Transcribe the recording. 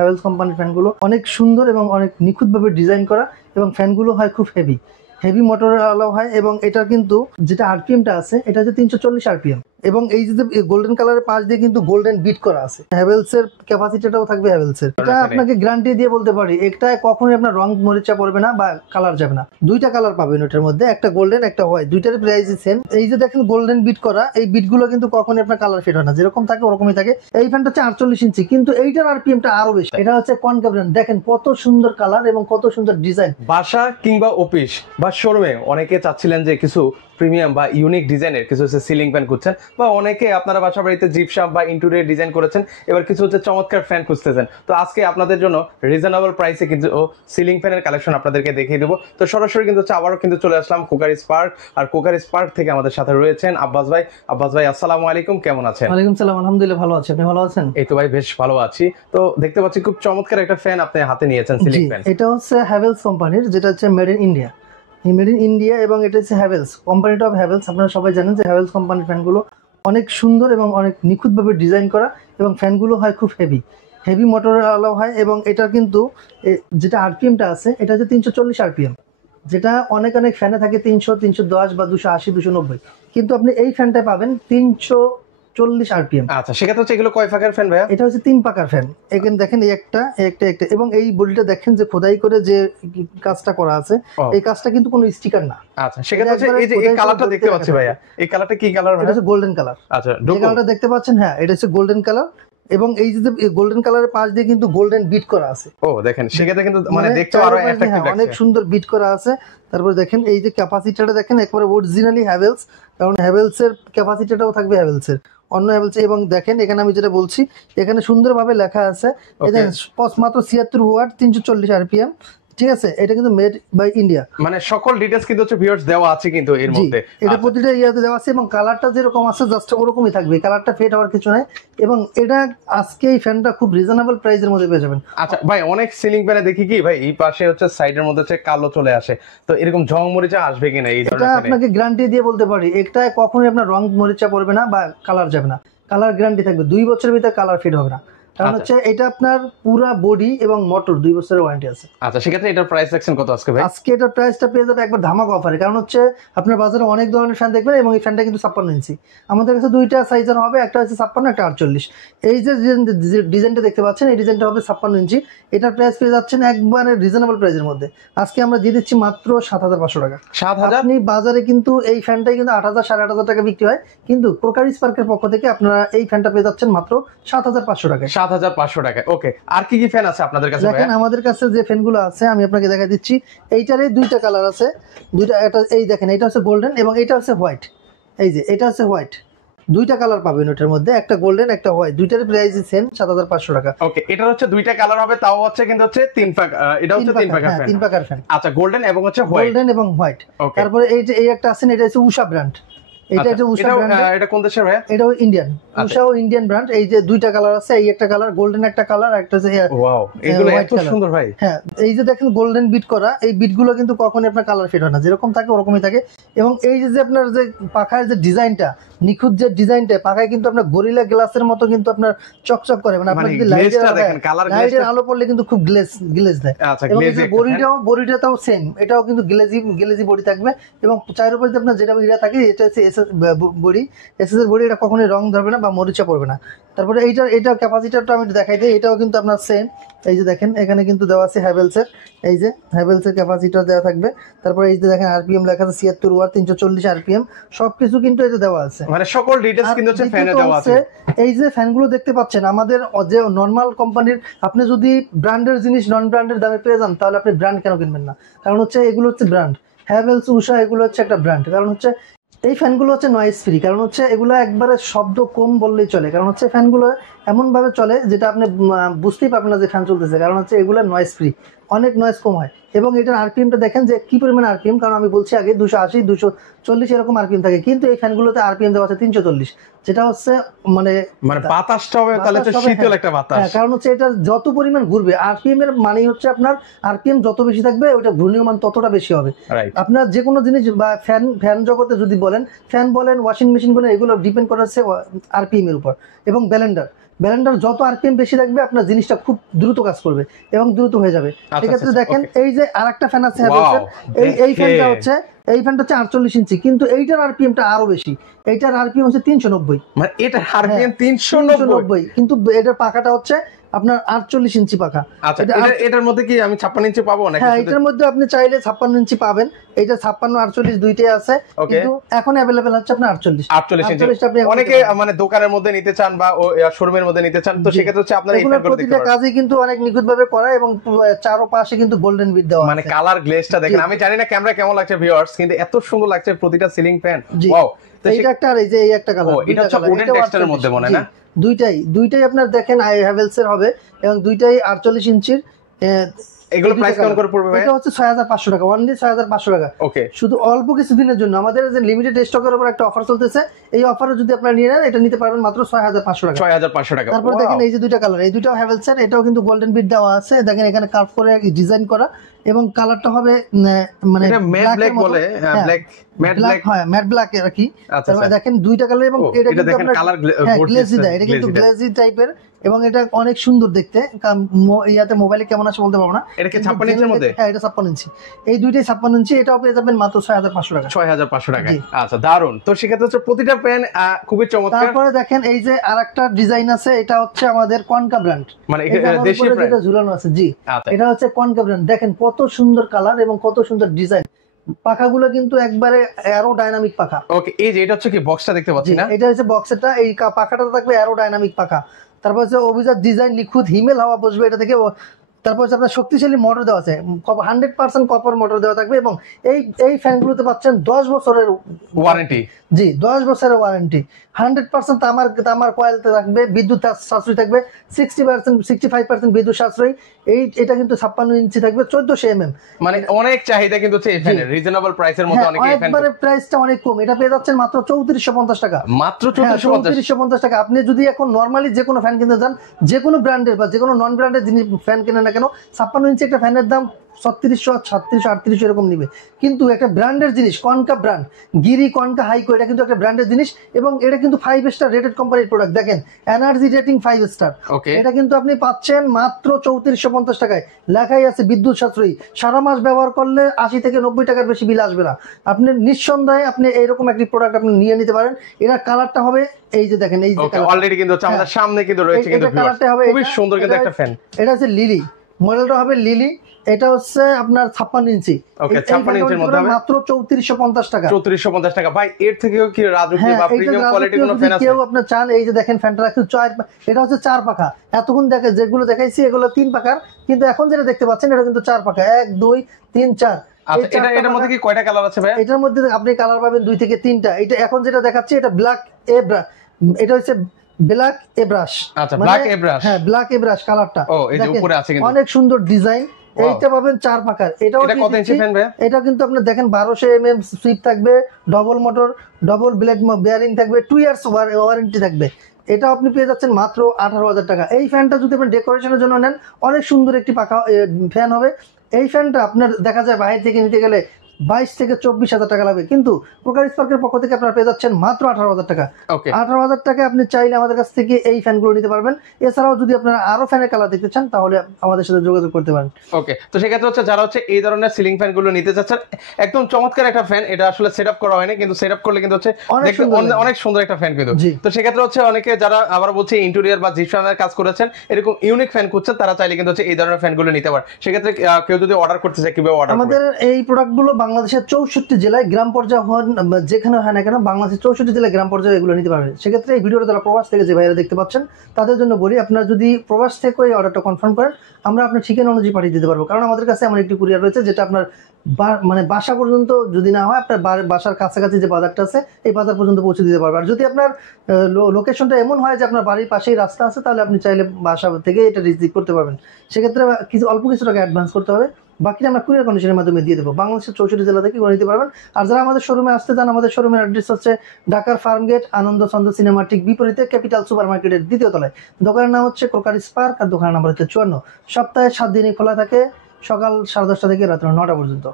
হ্যাভেলস কোম্পানির ফ্যানগুলো অনেক সুন্দর এবং অনেক নিখুঁতভাবে ডিজাইন করা এবং ফ্যানগুলো হয় খুব হেভি মোটরের অ্যালাউ হয় এবং এটা কিন্তু যেটা আরপিএমটা আছে এটা হচ্ছে 340 আরপিএম এবং এই যে গোল্ডেন কালারের পাশ দিয়ে কিন্তু গোল্ডেন বিট করা আছে। হ্যাভেলস এর ক্যাপাসিটিটাও থাকবে হ্যাভেলস এর। এটা আপনাকে গ্যারান্টি দিয়ে বলতে পারি একটায় কখনোই আপনার রং মরিচা পড়বে না বা কালার যাবে না। দুইটা কালার পাবেন ওটার মধ্যে, একটা গোল্ডেন একটা হোয়াইট, দুইটার প্রাইসই সেম। এই যে দেখেন গোল্ডেন বিট করা, এই বিটগুলো কিন্তু কখনোই আপনার কালার ফেড হয় না, যেরকম থাকে ওরকমই থাকে। এই ফ্যানটা হচ্ছে 48 ইঞ্চি কিন্তু এইটার আরপিএমটা আরো বেশি। এটা হচ্ছে কনকেভ ব্র্যান্ড, দেখেন কত সুন্দর কালার এবং কত সুন্দর ডিজাইন। বাসা কিংবা অফিস বা শোরুমে অনেকে চাচ্ছিলেন যে কিছু প্রিমিয়াম বা ইউনিক ডিজাইনের কিছু হচ্ছে সিলিং ফ্যান খুঁজছেন, বা অনেকে আপনারা বাসা বাড়িতে জিপসাম বা ইন্টেরিয়র ডিজাইন করেছেন, এবার কিছু হচ্ছে চমৎকার ফ্যান খুঁজতেছেন। তো আজকে আপনাদের জন্য রিজনেবল প্রাইসে কিন্তু সিলিং ফ্যানের কালেকশন আপনাদেরকে দেখিয়ে দেবো। তো সরাসরি কিন্তু আবারও কিন্তু চলে আসলাম কোকারি স্পার্ক, আর কোকারি স্পার্ক থেকে আমাদের সাথে রয়েছেন আব্বাস ভাই। আব্বাস ভাই আসসালামু আলাইকুম, কেমন আছেন? ওয়ালাইকুম সালাম, আলহামদুলিল্লাহ ভালো আছি, আপনি ভালো আছেন? এই তো ভাই বেশ ভালো আছি। তো দেখতে পাচ্ছি খুব চমৎকার একটা ফ্যান আপনি হাতে নিয়েছেন, সিলিং ফ্যান। এটা হচ্ছে হ্যাভেলস কোম্পানির, যেটা হচ্ছে made in India. Made in India এবং এটা হচ্ছে হ্যাভেলস কোম্পানিটা অফ হ্যাভেলস। আপনারা সবাই জানেন যে হ্যাভেলস কোম্পানির ফ্যানগুলো অনেক সুন্দর এবং অনেক নিখুঁতভাবে ডিজাইন করা এবং ফ্যানগুলো হয় খুব হেভি মোটরের অ্যালাউ হয় এবং এটা কিন্তু যেটা আরপিএমটা আছে এটা হচ্ছে 340 আরপিএম, যেটা অনেক ফ্যানে থাকে 300, 310 বা 280, 290, কিন্তু আপনি এই ফ্যানটা পাবেন 340 আরপিএম। আচ্ছা, সেক্ষেত্রে হচ্ছে এগুলো কয় পাকার ফ্যান ভাইয়া? এটা হচ্ছে 3 পাকার ফ্যান। এখানে দেখেন এই একটা এবং এই বডিটা দেখেন যে খোদাই করে যে কাজটা করা আছে, এই কাজটা কিন্তু কোনো স্টিকার না। আচ্ছা, সেক্ষেত্রে হচ্ছে এই যে এই কালারটা দেখতে পাচ্ছি ভাইয়া, এই কালারটা কি কালার ভাইয়া? এটা হচ্ছে গোল্ডেন কালার। আচ্ছা, যে কালারটা দেখতে পাচ্ছেন, হ্যাঁ এটা হচ্ছে গোল্ডেন কালার এবং এই যে গোল্ডেন কালারের পাশ দিয়ে কিন্তু গোল্ডেন বিট করা আছে। ও দেখেন, সেক্ষেত্রে কিন্তু মানে দেখতে আরো অ্যাট্রাক্টিভ লাগছে, অনেক সুন্দর বিট করা আছে। তারপর দেখেন এই যে ক্যাপাসিটিটা দেখেন একবারে অরিজিনালি হ্যাভেলস, কারণ হ্যাভেলস এর ক্যাপাসিটিটাও থাকবে হ্যাভেলস এর, অন্য হ্যাভেলস। এবং দেখেন এখানে আমি যেটা বলছি এখানে সুন্দরভাবে লেখা আছে, এটা মাত্র 76 ওয়াট 340 আরপিএম, ঠিক আছে। এটা কিন্তু মেড বাই ইন্ডিয়া, মানে সকল ডিটেইলস কিন্তু হচ্ছে ভিউয়ার্স দেওয়া আছে কিন্তু এর মধ্যে। এটা প্রতিটা ইয়াতে দেওয়া আছে এবং কালারটা যেরকম আছে জাস্ট ওরকমই থাকবে, কালারটা ফেড হওয়ার কিছু নাই। এবং এটা আজকে এই ফ্যানটা খুব রিজনেবল প্রাইসের মধ্যে পেয়ে যাবেন। আচ্ছা ভাই, অনেক সিলিং ফ্যানে দেখি কি ভাই এই পাশে হচ্ছে সাইডের মধ্যে হচ্ছে কালো চলে আসে, তো এরকম জং মরিচা আসবে কিনা এই ধরনের? এটা আপনাকে গ্যারান্টি দিয়ে বলতে পারি একটায় কখনোই আপনার রং মরিচা পড়বে না বা কালার যাবে না। কালার গ্যারান্টি থাকবে 2 বছরের ভিতরে কালার ফেড হবে না, কারণ হচ্ছে এটা আপনার পুরা বডি এবং মোটর 2 বছরের ওয়ারেন্টি আছে। আচ্ছা, সেক্ষেত্রে এটার প্রাইস রাখছেন কত আজকে ভাই? আজকে এটার প্রাইসটা পেয়ে যাবে একবার ধামাকা অফারে, কারণ হচ্ছে আপনার বাজারে অনেক ধরনের ফ্যান দেখবেন এবং এই ফ্যানটা কিন্তু 56 ইঞ্চি। আমাদের কাছে দুইটা সাইজের হবে, একটা হচ্ছে 56, একটা 48। এই যে ডিজাইনটা দেখতে পাচ্ছেন এই ডিজাইনটা হবে 56 ইঞ্চি। এটার প্রাইস পেয়ে যাচ্ছেন একবারে রিজনেবল প্রাইসের মধ্যে। আজকে আমরা দিয়ে দিচ্ছি মাত্র 7500 টাকা। 7000? আপনি বাজারে কিন্তু এই ফ্যানটাই কিন্তু 8000, 8500 টাকা বিক্রি হয়, কিন্তু কোকারি স্পার্কের পক্ষ থেকে আপনারা এই ফ্যানটা পেয়ে যাচ্ছেন মাত্র 7500 টাকায়। 7500 টাকা। ওকে, আর কি কি ফ্যান আছে আপনাদের কাছে? দেখেন আমাদের কাছে যে ফ্যানগুলো আছে আমি আপনাকে দেখাই দিচ্ছি। এইটারে দুইটা কালার আছে, দুইটা, একটা এই দেখেন এটা হচ্ছে গোল্ডেন এবং এটা হচ্ছে হোয়াইট। এই যে এটা হচ্ছে হোয়াইট, দুইটা কালার পাবেন ওটার মধ্যে, একটা গোল্ডেন একটা হোয়াইট, দুইটার প্রাইস সেম 7500 টাকা। ওকে, এটা হচ্ছে দুইটা কালার হবে, তাও হচ্ছে কিন্তু হচ্ছে 3 পাক, এটা হচ্ছে 3 পাকার ফ্যান। 3 পাকার ফ্যান। আচ্ছা, গোল্ডেন এবং হচ্ছে হোয়াইট, গোল্ডেন এবং হোয়াইট। তারপরে এই যে এই একটা আছে এটা হচ্ছে উষা ব্র্যান্ড, এটা হচ্ছে উষা ব্র্যান্ড। এটা কোন দেশের ভাই? এটাও ইন্ডিয়ান, উষাও ইন্ডিয়ান ব্র্যান্ড। এই যে দুইটা কালার আছে, এই একটা কালার গোল্ডেন, একটা কালার একটা হচ্ছে ওয়াও, এগুলো এত সুন্দর ভাই। হ্যাঁ, এই যে দেখেন গোল্ডেন বিট করা, এই বিটগুলো কিন্তু কখনোই আপনার কালার ফেড হয় না, যেরকম থাকে ওরকমই থাকে। এবং এই যে আপনার যে পাখার যে ডিজাইনটা, নিখুঁত যে ডিজাইনটা, পাখায় কিন্তু আপনার গরিলা গ্লাসের মতো কিন্তু আপনার চকচক করে, মানে আপনার যদি লাইটের আলো পড়লে কিন্তু খুব গ্লেজ দেয়। এবং এই যে বডিটাও সেম, এটাও কিন্তু গ্লেজি বডি থাকবে এবং চায়ের উপরে আপনার যেটা ইরা থাকে এটা হচ্ছে বডি, এসএস এর বডি, এটা কখনোই রং ধরবে না বা মরিচা পড়বে না। তারপরে এটা ক্যাপাসিটারটা আমি দেখাই দিই, এটাও কিন্তু আপনার সেম। এই যে দেখেন এখানে কিন্তু দেওয়া আছে হ্যাভেলসের, এই যে হ্যাভেলসের ক্যাপাসিটার দেওয়া থাকবে। তারপরে এই যে দেখেন আরপিএম লেখা আছে 76 ওয়াট 340 আরপিএম, সবকিছু কিন্তু এটা দেওয়া আছে, মানে সকল ডিটেইলস কিন্তু হচ্ছে ফ্যানে দেওয়া আছে। এই যে ফ্যানগুলো দেখতে পাচ্ছেন আমাদের যে নরমাল কোম্পানির, আপনি যদি ব্র্যান্ডের জিনিস নন ব্র্যান্ডের দামে পেয়ে যান তাহলে আপনি ব্র্যান্ড কেন কিনবেন না? কারণ হচ্ছে এগুলো হচ্ছে ব্র্যান্ড, হ্যাভেলস, উষা, এগুলো হচ্ছে একটা ব্র্যান্ড। কারণ হচ্ছে এই ফ্যানগুলো হচ্ছে নয়েজ ফ্রি, কারণ হচ্ছে এগুলো একবারে শব্দ কম বললেই চলে, কারণ হচ্ছে ফ্যানগুলো এমনভাবে চলে যেটা আপনি বুঝতেই পারবেন না যে ফ্যান চলতেছে, কারণ হচ্ছে এগুলো নয়েজ ফ্রি, অনেক নয়েজ কম হয়। এবং এটার আরপিএমটা দেখেন যে কি পরিমাণ আরপিএম, কারণ আমি বলছি আগে 280, 240 এরকম আরপিএম থাকে, কিন্তু এই ফ্যানগুলোতে আরপিএম দেওয়া আছে 340, যেটা হচ্ছে মানে বাতাসটা হবে তাহলে তো শীতল একটা বাতাস। হ্যাঁ, কারণ হচ্ছে এটা যত পরিমাণ ঘুরবে, আরপিএম এর মানে হচ্ছে আপনার আরপিএম যত বেশি থাকবে ওটা ঘূর্ণীয়মান ততটা বেশি হবে। আপনার যে কোনো জিনিস বা ফ্যান জগতে যদি বলেন, ফ্যান বলেন, ওয়াশিং মেশিন বলেন, এগুলো ডিপেন্ড করা হচ্ছে আরপিএম এর উপর। এবং ব্লেন্ডার ব্লেন্ডার যত আরপিএম বেশি থাকবে আপনার জিনিসটা খুব দ্রুত কাজ করবে এবং দ্রুত হয়ে যাবে। সেক্ষেত্রে দেখেন এই যে আরেকটা ফ্যান আছে হ্যাভেলসের, এই ফ্যানটা হচ্ছে 48 ইঞ্চি, কিন্তু এইটার আরপিএমটা আরো বেশি। এইটার আরপিএম হচ্ছে 390, মানে এটা আরপিএম 390, কিন্তু এটার পাখাটা হচ্ছে আপনার 48 ইঞ্চি পাখা। আচ্ছা, এটার মধ্যে কি আমি 56 ইঞ্চি পাবো নাকি? হ্যাঁ, এটার মধ্যে আপনি চাইলে 56 ইঞ্চি পাবেন। এটা 56 48 দুইটাই আছে, কিন্তু এখন अवेलेबल হচ্ছে আপনার 48 ইঞ্চি। অনেকে মানে দোকানের মধ্যে নিতে চান বা শোরুমের মধ্যে নিতে চান, তো সেক্ষেত্রে হচ্ছে আপনারা এই ফ্যানগুলো দেখতে পারেন। প্রতিটা কাজই কিন্তু অনেক নিখুঁতভাবে করা এবং চারপাশে কিন্তু গোল্ডেন বিট দেওয়া আছে। মানে কালার গ্লেজটা দেখেন, আমি জানি না ক্যামেরা কেমন লাগছে ভিউয়ার্স, কিন্তু এত সুন্দর লাগছে প্রতিটা সিলিং ফ্যান। ওয়াও, এইটা একটা, আর এই যে এই একটা কালার, এটা হচ্ছে উডেন টেক্সচারের মধ্যে মনে না? দুইটাই আপনার দেখেন হ্যাভেলস এর হবে এবং দুইটাই 48 ইঞ্চির। এগুলো প্রাইস কেমন করে পড়বে ভাই? এটা হচ্ছে 6500 টাকা, অনলি 6500 টাকা। ওকে, শুধু অল্প কিছু দিনের জন্য আমাদের যে লিমিটেড স্টকের উপর একটা অফার চলতেছে, এই অফারে যদি আপনারা নিয়ে নেন এটা নিতে পারবেন মাত্র 6500 টাকা। 6500 টাকা। তারপর দেখেন এই যে দুইটা কালার, এই দুইটাও হ্যাভেলস এর, এটাও কিন্তু গোল্ডেন বিট দেওয়া আছে। দেখেন এখানে কার্ভ করে ডিজাইন করা এবং কালারটা হবে মানে এটা ম্যাট ব্ল্যাক বলে, ব্ল্যাক ম্যাট ব্ল্যাক, হ্যাঁ ম্যাট ব্ল্যাক আর কি। তারপর দেখেন দুইটা কালার এবং এটা কিন্তু আপনার কালার গ্লেজি দেয়, এটা কিন্তু গ্লেজি টাইপের এবং এটা অনেক সুন্দর দেখতে। ইয়াতে মোবাইলে কেমন আছে বলতে পারবো না। এটা কি 56 ইঞ্চির মধ্যে? হ্যাঁ, এটা 56 ইঞ্চি। এই দুইটাই 56 ইঞ্চি, এটাও পেয়ে যাবেন মাত্র 6500 টাকা। 6500 টাকা। আচ্ছা, দারুন। তো সেক্ষেত্রে হচ্ছে প্রতিটা ফ্যান খুবই চমৎকার। তারপরে দেখেন এই যে আরেকটা ডিজাইন আছে, এটা হচ্ছে আমাদের কনকা ব্র্যান্ড, মানে দেশি ব্র্যান্ড, এটা ঝুলানো আছে। জি, এটা হচ্ছে কনকা ব্র্যান্ড। দেখেন কত সুন্দর কালার এবং কত সুন্দর ডিজাইন। পাখাগুলো কিন্তু একবারে অ্যারো ডাইনামিক পাখা। ওকে, এই যে এটা হচ্ছে কি বক্সটা দেখতে পাচ্ছি না? এটা হচ্ছে বক্সটা, এই পাখাটা থাকবে অ্যারো ডাইনামিক পাখা। তারপর হচ্ছে অভিজাত ডিজাইন, নিখুঁত হিমেল হাওয়া বসবে এটা থেকে। তারপর হচ্ছে আপনার শক্তিশালী মোটর দেওয়া আছে, 100% কপার মোটর দেওয়া থাকবে এবং এই ফ্যানগুলোতে পাচ্ছেন 10 বছরের ওয়ারেন্টি। জি, 10 বছরের ওয়ারেন্টি। 100% তামার কয়েলতে থাকবে, বিদ্যুৎ সাশ্রয় থাকবে 60% 65% বিদ্যুৎ সাশ্রয়। এটা কিন্তু 56 ইঞ্চি থাকবে, 1400 mm। মানে অনেক চাহিদা কিন্তু হচ্ছে এই ফ্যানের, রিজনেবল প্রাইসের মধ্যে অনেক এই ফ্যান। একবারে প্রাইসটা অনেক কম, এটা পেয়ে যাচ্ছেন মাত্র 3450 টাকা। মাত্র 3450 টাকা। আপনি যদি এখন নরমালি যে কোনো ফ্যান কিনতে যান, যে কোনো ব্র্যান্ডের বা যে কোনো নন ব্র্যান্ডের জিনিস ফ্যান কেনেন না কেন, 56 ইঞ্চি একটা ফ্যানের দাম 3600 3600 3800 এরকম নিবে। কিন্তু একটা ব্র্যান্ডের জিনিস, কনকা ব্র্যান্ড, গিরি কনকা হাইকো, এটা কিন্তু একটা ব্র্যান্ডের জিনিস এবং এটা কিন্তু 5 স্টার রেটেড কোম্পানির প্রোডাক্ট। দেখেন এনার্জি রেটিং 5 স্টার। এটা কিন্তু আপনি পাচ্ছেন মাত্র 3450 টাকায়। লেখাই আছে বিদ্যুৎ সাশ্রয়ী, সারা মাস ব্যবহার করলে 80 থেকে 90 টাকার বেশি বিল আসবে না। আপনি নিঃসন্দেহে আপনি এইরকম একটি প্রোডাক্ট আপনি নিয়ে নিতে পারেন। এর কালারটা হবে এই যে দেখেন, এই যে অলরেডি কিন্তু আমাদের সামনে কিন্তু রয়েছে, কিন্তু খুবই সুন্দর কিন্তু একটা ফ্যান। এটা হচ্ছে লিলি, মডেলটা হবে লিলি। এটা হচ্ছে আপনার 56 ইঞ্চি। ওকে, 56 ইঞ্চির মধ্যে হবে মাত্র 3450 টাকা। 3450 টাকা। ভাই এর থেকেও কি রাজকীয় বা প্রিমিয়াম কোয়ালিটির কোনো ফ্যান আছে? কেউ আপনি চান, এই যে দেখেন ফ্যানটা রাখছে এটা হচ্ছে 4 পাখা। এতক্ষণ যেগুলো দেখাইছি এগুলো 3 পাখার, কিন্তু এখন যেটা দেখতে পাচ্ছেন এটা কিন্তু 4 পাখা। 1 2 3 4। আচ্ছা, এটার মধ্যে কি কয়টা কালার আছে ভাই? এটার মধ্যে আপনি কালার পাবেন 2 থেকে 3টা। এটা এখন যেটা দেখাচ্ছি এটা ব্ল্যাক এটা হচ্ছে ব্ল্যাক এব্রাশ। আচ্ছা, ব্ল্যাক এব্রাশ। হ্যাঁ, ব্ল্যাক এব্রাশ কালারটা। ও, এই যে উপরে আছে কিন্তু অনেক সুন্দর ডিজাইন। এইটা পাবেন 4 পাখার। এটা কত ইঞ্চি ফ্যান ভাই? এটা কিন্তু আপনি দেখেন 1200 mm সুইপ থাকবে, double motor, double blade bearing থাকবে, 2 ইয়ার্স ওয়ারেন্টি থাকবে। এটা আপনি পেয়ে যাচ্ছেন মাত্র 18000 টাকা। এই ফ্যানটা যদি আপনি ডেকোরেশনের জন্য নেন, অনেক সুন্দর একটি পাখা ফ্যান হবে। এই ফ্যানটা আপনার দেখা যায় বাইরে থেকে নিতে গেলে 22 থেকে 24,000 টাকা লাগবে, কিন্তু প্রকার স্পার্কের পক্ষ থেকে আপনারা পেয়ে যাচ্ছেন মাত্র 18,000 টাকা। 18,000 টাকা আপনি চাইলে আমাদের কাছ থেকে এই ফ্যানগুলো নিতে পারবেন। এছাড়াও যদি আপনারা আরো ফ্যানের কালার দেখতে চান তাহলে আমাদের সাথে যোগাযোগ করতে পারেন। ওকে, তো সেক্ষেত্রে হচ্ছে যারা হচ্ছে এই ধরনের সিলিং ফ্যান গুলো নিতে চাচ্ছেন, একদম চমৎকার একটা ফ্যান। এটা আসলে সেটআপ করা হয়নি, কিন্তু সেটআপ করলে কিন্তু হচ্ছে দেখতে অনেক সুন্দর একটা ফ্যান কিন্তু। তো সেক্ষেত্রে হচ্ছে অনেকে যারা আবার বলছে ইন্টেরিয়র বা জিপসামের কাজ করেছেন, এরকম ইউনিক ফ্যান খুঁজছেন, তারা চাইলে কিন্তু হচ্ছে এই ধরনের ফ্যান গুলো নিতে পারে। সেক্ষেত্রে কেউ যদি অর্ডার করতে চায় কিভাবে অর্ডার করবে? আমাদের এই প্রোডাক্টগুলো বাংলাদেশের 64 জেলায় গ্রাম পর্যায়ে হন, যেখানে হয় না কেন বাংলাদেশের 64 জেলায় গ্রাম পর্যায়ে এগুলো নিতে পারবেন। সেক্ষেত্রে এই ভিডিওটা যারা প্রবাস থেকে যে ভাইরা দেখতে পাচ্ছেন তাদের জন্য বলি, আপনারা যদি প্রবাস থেকে এই অর্ডারটা কনফার্ম করেন, আমরা আপনার ঠিকানা অনুযায়ী পাঠিয়ে দিতে পারবো। কারণ আমাদের কাছে এমন একটি কুরিয়ার রয়েছে যেটা আপনার মানে বাসা পর্যন্ত যদি না হয়, আপনার বাসার কাছাকাছি যে বাজারটা আছে এই বাজার পর্যন্ত পৌঁছে দিতে পারবে। আর যদি আপনার লোকেশনটা এমন হয় যে আপনার বাড়ির পাশেই রাস্তা আছে, তাহলে আপনি চাইলে বাসা থেকে এটা রিসিভ করতে পারবেন। সেক্ষেত্রে অল্প কিছু টাকা অ্যাডভান্স করতে হবে, বাকিটা আমরা কুরিয়ার কন্ডিশনের মাধ্যমে দিয়ে দেবো। বাংলাদেশের 64 জেলা থেকে নিতে পারবেন। আর যারা আমাদের শোরুমে আসতে চান, আমাদের শোরুমের অ্যাড্রেস হচ্ছে ঢাকার ফার্মগেট আনন্দ চন্দ্র সিনেমা ঠিক বিপরীতে ক্যাপিটাল সুপার মার্কেটের 2য় তলায়। দোকানের নাম হচ্ছে ক্রোকারি স্পার্ক আর দোকানের নাম্বার হচ্ছে 54। সপ্তাহে 7 দিনই খোলা থাকে, সকাল 10:30 থেকে রাত 9টা পর্যন্ত।